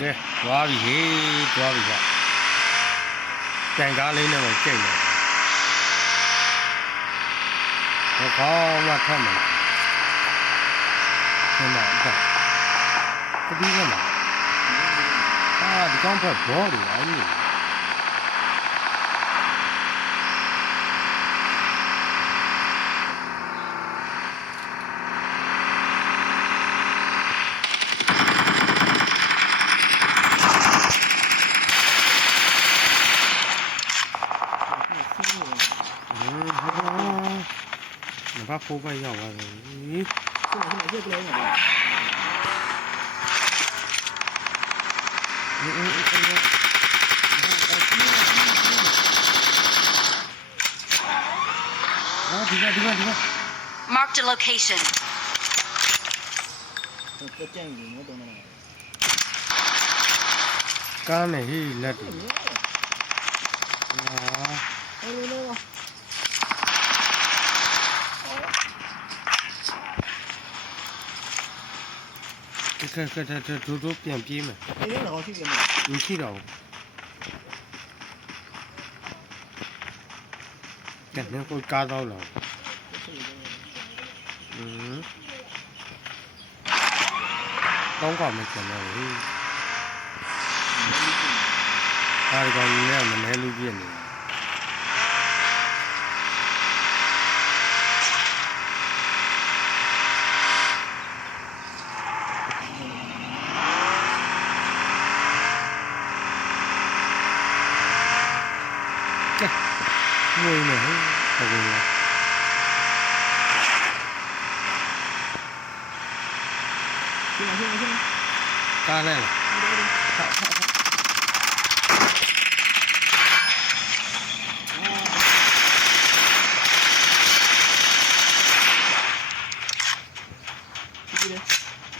ကဲသွားပြီဟေးသွားပြီဗျကြံကားလေးနဲ့ပဲကျိတ်နေတယ်ဟောကောင်းမှထပ်မယ်ဆင်းမအဲ့တတိယမှာဒီကောင်းဖက်ဘောတွေအဲ့ဒီဘာဖိုးပဲရောက်သွားပြီ现在这个ဒီက Marked a location. 这建议我懂了。ကန်းနေဟေးလက်တွေကဲဒိုးပြန်ပြေးမယ်မရှိတော့ဘူးကဲနေကိုကားတော့လားကောင်းကောင်းမကျန်တော့ဘူးအားကောင်နဲ့မနေလို့ပြည့်နေမွေးနေဟုတ်ကဲ့ကားလဲ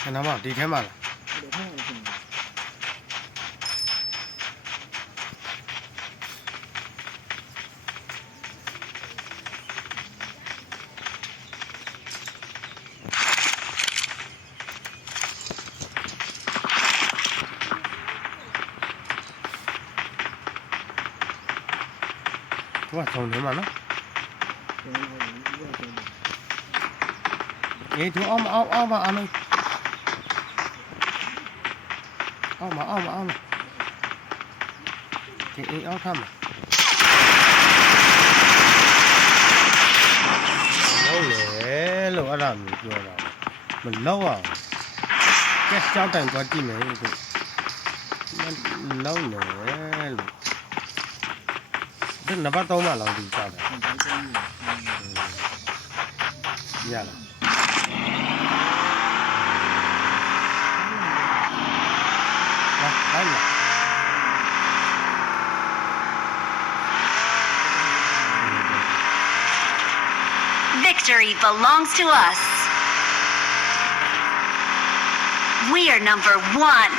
ခဏမှဒီထဲမှာလားว่าส่งถึงมาเนาะเอ้ยดูเอามาอันนึงเอามาเอ้ยเอาทำlâu lẽ lâu ở đâu mình chưa rồi mình lâu à cái cháu thành quá chi này lâu lẽ rất là bắt đầu mà làm gì sao đấy dạ là đấy là Victory belongs to us. We are number 1.